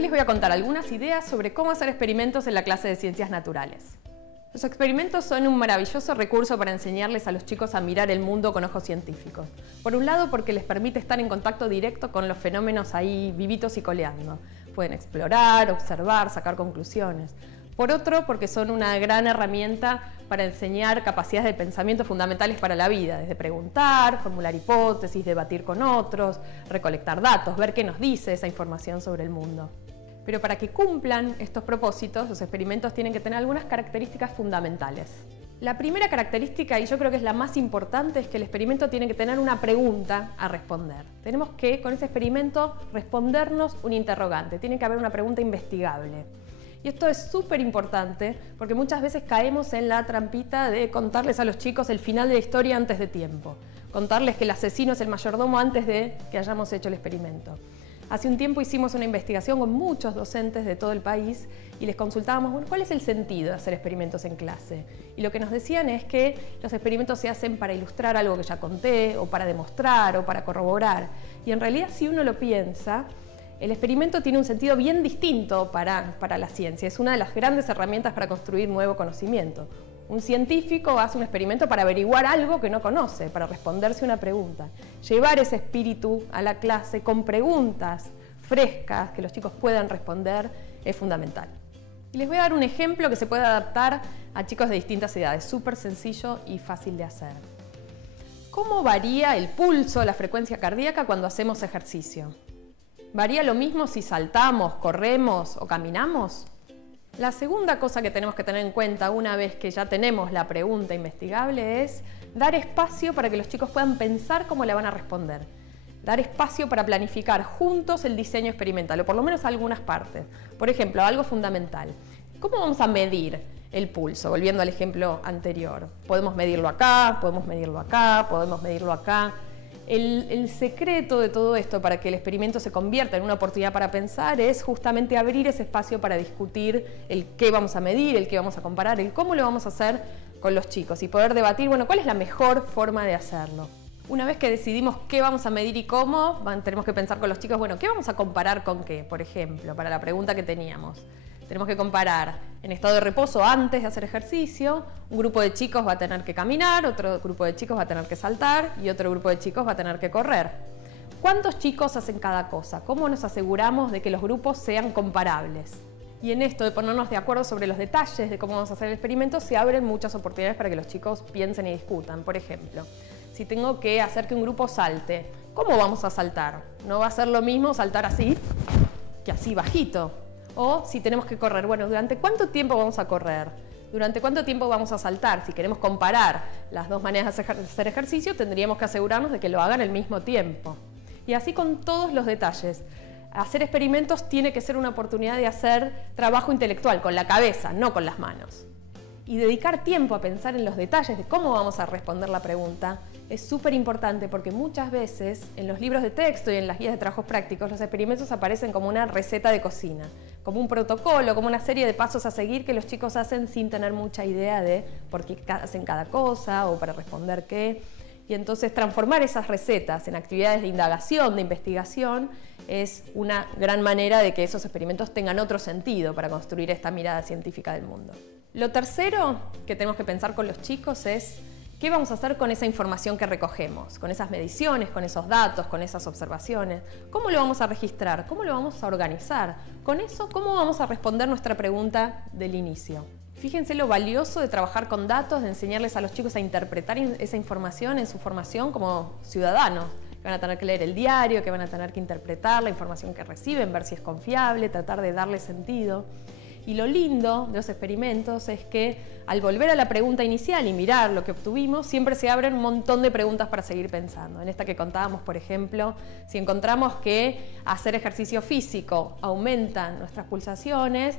Hoy les voy a contar algunas ideas sobre cómo hacer experimentos en la clase de ciencias naturales. Los experimentos son un maravilloso recurso para enseñarles a los chicos a mirar el mundo con ojos científicos. Por un lado, porque les permite estar en contacto directo con los fenómenos ahí vivitos y coleando. Pueden explorar, observar, sacar conclusiones. Por otro, porque son una gran herramienta para enseñar capacidades de pensamiento fundamentales para la vida, desde preguntar, formular hipótesis, debatir con otros, recolectar datos, ver qué nos dice esa información sobre el mundo. Pero para que cumplan estos propósitos, los experimentos tienen que tener algunas características fundamentales. La primera característica, y yo creo que es la más importante, es que el experimento tiene que tener una pregunta a responder. Tenemos que, con ese experimento, respondernos un interrogante. Tiene que haber una pregunta investigable. Y esto es súper importante porque muchas veces caemos en la trampita de contarles a los chicos el final de la historia antes de tiempo. Contarles que el asesino es el mayordomo antes de que hayamos hecho el experimento. Hace un tiempo hicimos una investigación con muchos docentes de todo el país y les consultábamos, bueno, ¿cuál es el sentido de hacer experimentos en clase? Y lo que nos decían es que los experimentos se hacen para ilustrar algo que ya conté, o para demostrar, o para corroborar. Y en realidad, si uno lo piensa, el experimento tiene un sentido bien distinto para la ciencia. Es una de las grandes herramientas para construir nuevo conocimiento. Un científico hace un experimento para averiguar algo que no conoce, para responderse una pregunta. Llevar ese espíritu a la clase con preguntas frescas que los chicos puedan responder es fundamental. Y les voy a dar un ejemplo que se puede adaptar a chicos de distintas edades, súper sencillo y fácil de hacer. ¿Cómo varía el pulso, la frecuencia cardíaca cuando hacemos ejercicio? ¿Varía lo mismo si saltamos, corremos o caminamos? La segunda cosa que tenemos que tener en cuenta una vez que ya tenemos la pregunta investigable es dar espacio para que los chicos puedan pensar cómo le van a responder. Dar espacio para planificar juntos el diseño experimental, o por lo menos algunas partes. Por ejemplo, algo fundamental. ¿Cómo vamos a medir el pulso? Volviendo al ejemplo anterior. Podemos medirlo acá, podemos medirlo acá, podemos medirlo acá. El secreto de todo esto para que el experimento se convierta en una oportunidad para pensar es justamente abrir ese espacio para discutir el qué vamos a medir, el qué vamos a comparar, el cómo lo vamos a hacer con los chicos y poder debatir, bueno, cuál es la mejor forma de hacerlo. Una vez que decidimos qué vamos a medir y cómo, tenemos que pensar con los chicos, bueno, ¿qué vamos a comparar con qué? Por ejemplo, para la pregunta que teníamos. Tenemos que comparar en estado de reposo antes de hacer ejercicio, un grupo de chicos va a tener que caminar, otro grupo de chicos va a tener que saltar y otro grupo de chicos va a tener que correr. ¿Cuántos chicos hacen cada cosa? ¿Cómo nos aseguramos de que los grupos sean comparables? Y en esto de ponernos de acuerdo sobre los detalles de cómo vamos a hacer el experimento, se abren muchas oportunidades para que los chicos piensen y discutan. Por ejemplo, si tengo que hacer que un grupo salte, ¿cómo vamos a saltar? No va a ser lo mismo saltar así que así bajito. O si tenemos que correr, bueno, ¿durante cuánto tiempo vamos a correr? ¿Durante cuánto tiempo vamos a saltar? Si queremos comparar las dos maneras de hacer ejercicio, tendríamos que asegurarnos de que lo hagan al mismo tiempo. Y así con todos los detalles. Hacer experimentos tiene que ser una oportunidad de hacer trabajo intelectual, con la cabeza, no con las manos. Y dedicar tiempo a pensar en los detalles de cómo vamos a responder la pregunta es súper importante porque muchas veces en los libros de texto y en las guías de trabajos prácticos los experimentos aparecen como una receta de cocina, como un protocolo, como una serie de pasos a seguir que los chicos hacen sin tener mucha idea de por qué hacen cada cosa o para responder qué. Y entonces transformar esas recetas en actividades de indagación, de investigación, es una gran manera de que esos experimentos tengan otro sentido para construir esta mirada científica del mundo. Lo tercero que tenemos que pensar con los chicos es ¿qué vamos a hacer con esa información que recogemos? Con esas mediciones, con esos datos, con esas observaciones. ¿Cómo lo vamos a registrar? ¿Cómo lo vamos a organizar? Con eso, ¿cómo vamos a responder nuestra pregunta del inicio? Fíjense lo valioso de trabajar con datos, de enseñarles a los chicos a interpretar esa información en su formación como ciudadanos. Que van a tener que leer el diario, que van a tener que interpretar la información que reciben, ver si es confiable, tratar de darle sentido. Y lo lindo de los experimentos es que al volver a la pregunta inicial y mirar lo que obtuvimos, siempre se abren un montón de preguntas para seguir pensando. En esta que contábamos, por ejemplo, si encontramos que hacer ejercicio físico aumenta nuestras pulsaciones,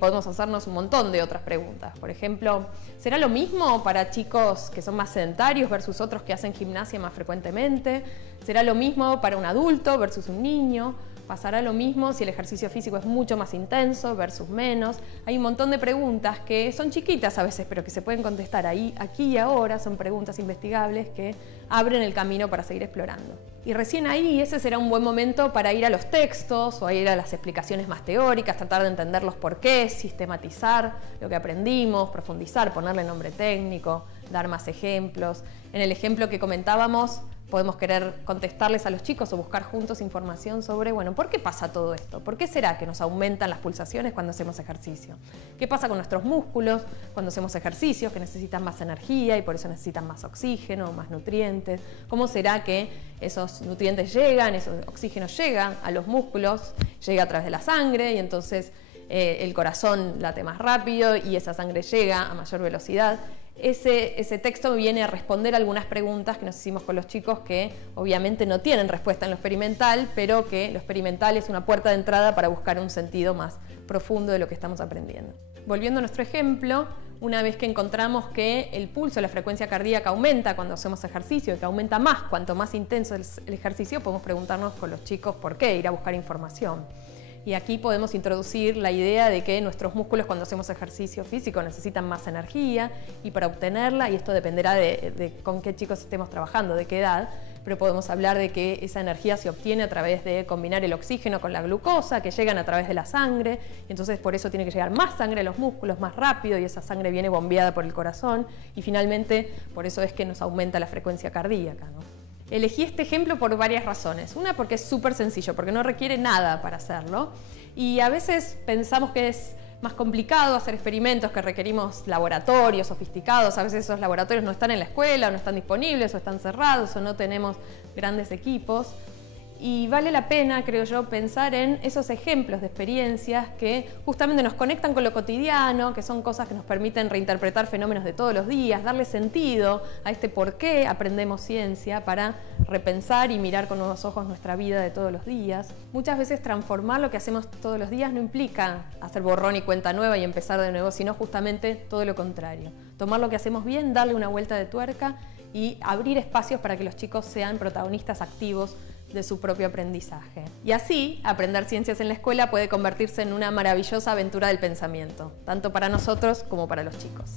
podemos hacernos un montón de otras preguntas. Por ejemplo, ¿será lo mismo para chicos que son más sedentarios versus otros que hacen gimnasia más frecuentemente? ¿Será lo mismo para un adulto versus un niño? Pasará lo mismo si el ejercicio físico es mucho más intenso versus menos. Hay un montón de preguntas que son chiquitas a veces, pero que se pueden contestar ahí, aquí y ahora. Son preguntas investigables que abren el camino para seguir explorando. Y recién ahí ese será un buen momento para ir a los textos o a ir a las explicaciones más teóricas, tratar de entender los porqués, sistematizar lo que aprendimos, profundizar, ponerle nombre técnico, dar más ejemplos. En el ejemplo que comentábamos, podemos querer contestarles a los chicos o buscar juntos información sobre, bueno, ¿por qué pasa todo esto? ¿Por qué será que nos aumentan las pulsaciones cuando hacemos ejercicio? ¿Qué pasa con nuestros músculos cuando hacemos ejercicios que necesitan más energía y por eso necesitan más oxígeno, más nutrientes? ¿Cómo será que esos nutrientes llegan, esos oxígenos llegan a los músculos, llega a través de la sangre y entonces el corazón late más rápido y esa sangre llega a mayor velocidad? Ese texto viene a responder algunas preguntas que nos hicimos con los chicos que obviamente no tienen respuesta en lo experimental, pero que lo experimental es una puerta de entrada para buscar un sentido más profundo de lo que estamos aprendiendo. Volviendo a nuestro ejemplo, una vez que encontramos que el pulso, la frecuencia cardíaca aumenta cuando hacemos ejercicio y que aumenta más cuanto más intenso es el ejercicio, podemos preguntarnos con los chicos por qué, ir a buscar información. Y aquí podemos introducir la idea de que nuestros músculos cuando hacemos ejercicio físico necesitan más energía y para obtenerla, y esto dependerá de con qué chicos estemos trabajando, de qué edad, pero podemos hablar de que esa energía se obtiene a través de combinar el oxígeno con la glucosa, que llegan a través de la sangre, y entonces por eso tiene que llegar más sangre a los músculos más rápido y esa sangre viene bombeada por el corazón y finalmente por eso es que nos aumenta la frecuencia cardíaca, ¿no? Elegí este ejemplo por varias razones. Una, porque es súper sencillo, porque no requiere nada para hacerlo. Y a veces pensamos que es más complicado hacer experimentos, que requerimos laboratorios sofisticados. A veces esos laboratorios no están en la escuela, o no están disponibles, o están cerrados, o no tenemos grandes equipos. Y vale la pena, creo yo, pensar en esos ejemplos de experiencias que justamente nos conectan con lo cotidiano, que son cosas que nos permiten reinterpretar fenómenos de todos los días, darle sentido a este por qué aprendemos ciencia para repensar y mirar con nuevos ojos nuestra vida de todos los días. Muchas veces transformar lo que hacemos todos los días no implica hacer borrón y cuenta nueva y empezar de nuevo, sino justamente todo lo contrario. Tomar lo que hacemos bien, darle una vuelta de tuerca y abrir espacios para que los chicos sean protagonistas activos de su propio aprendizaje. Y así, aprender ciencias en la escuela puede convertirse en una maravillosa aventura del pensamiento, tanto para nosotros como para los chicos.